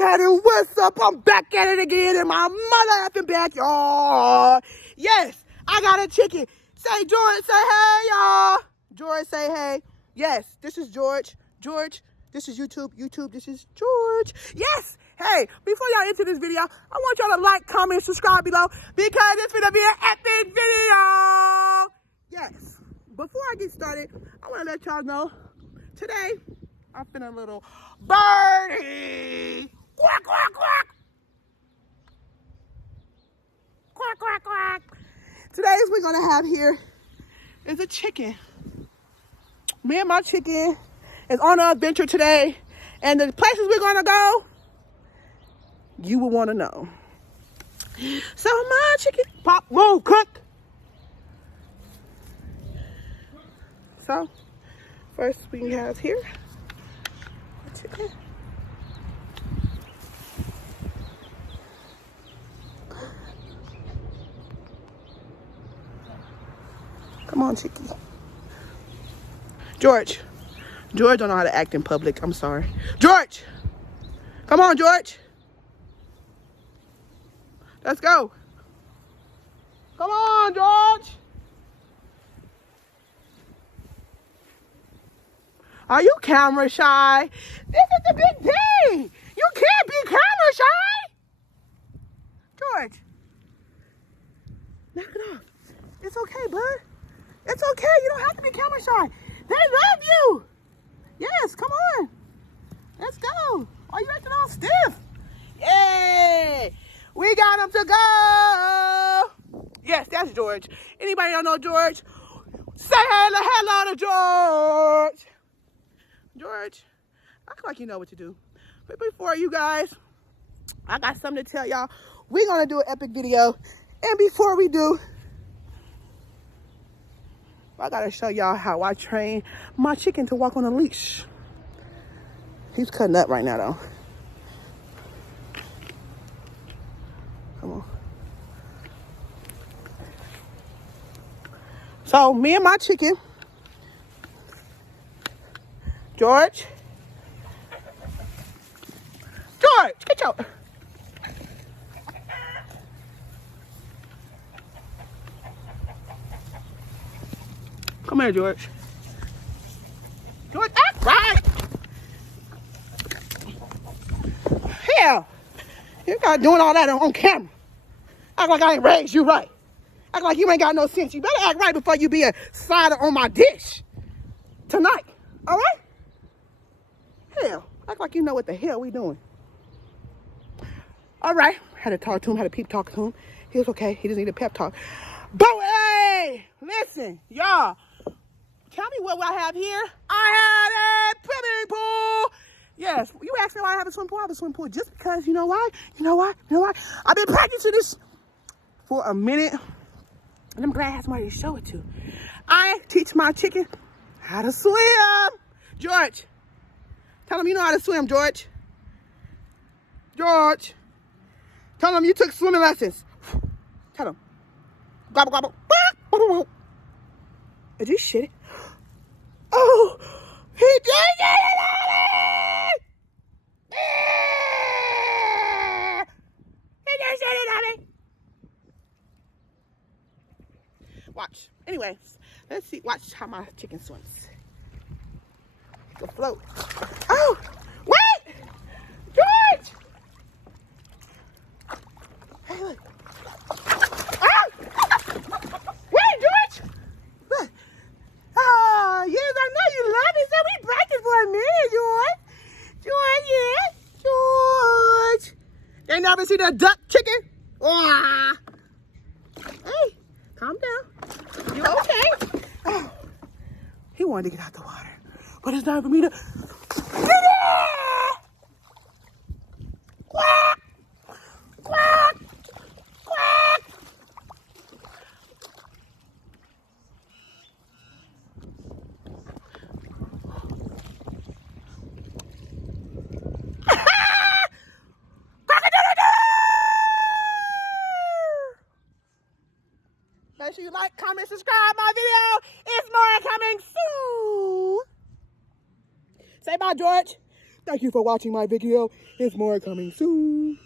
happening? What's up? I'm back at it again in my mother effing backyard. Yes, I got a chicken. Say, George, say hey, y'all. George, say hey. Yes, this is George. George, this is YouTube. YouTube, this is George. Yes. Hey, before y'all enter this video, I want y'all to like, comment, subscribe below because it's gonna be an epic video. Yes. Before I get started, I want to let y'all know today I'm feeling a little birdie. Quack, quack, quack. Quack, quack, quack. Today's we're gonna have here is a chicken. Me and my chicken is on an adventure today, and the places we're gonna go, you will want to know. So my chicken, pop, move, cook. So first we have here a chicken. Come on, chickie. George don't know how to act in public. I'm sorry. George, come on, George. Let's go. Come on, George. Are you camera shy? This is the big day. You can't be camera shy. George, knock it off. It's okay, bud. It's okay. You don't have to be camera shy. They love you. Yes, come on. Let's go. Why you acting all stiff? Yay. We got him to go. Yes, that's George. Anybody don't know George? Say hello to George. George, I feel like you know what to do. But before you guys, I got something to tell y'all. We're going to do an epic video. And before we do, I got to show y'all how I train my chicken to walk on a leash. He's cutting up right now, though. Come on. So, me and my chicken, George, get your... Come here, George. George, act right. Hell, you got doing all that on camera. Act like I ain't raised you right. Act like you ain't got no sense. You better act right before you be a sider on my dish tonight. All right? Hell, act like you know what the hell we doing. All right. Had to talk to him, had to peep talk to him. He was okay. He just needed a pep talk. But hey, listen, y'all. Tell me what I have here. I have a swimming pool. Yes, you asked me why I have a swimming pool. I have a swimming pool just because, you know why? You know why? You know why? I've been practicing this for a minute, and I'm glad I have somebody to show it to. I teach my chicken how to swim. George, tell him you know how to swim, George. George, tell him you took swimming lessons. Tell him. Gobble, gobble. Did you shit it? Oh, he did it! He just shit it on me. Watch. Anyways, let's see. Watch how my chicken swims. He can float. Oh, wait! George! Hey, look. Yes, I know you love it, so we practice for a minute, George. George, yes. George. You ain't never seen a duck chicken? Oh. Hey, calm down. You okay? Oh. He wanted to get out the water, but it's time for me to... Quack! Quack! Quack! Make sure you like, comment, subscribe my video. It's more coming soon. Say bye, George. Thank you for watching my video. There's more coming soon.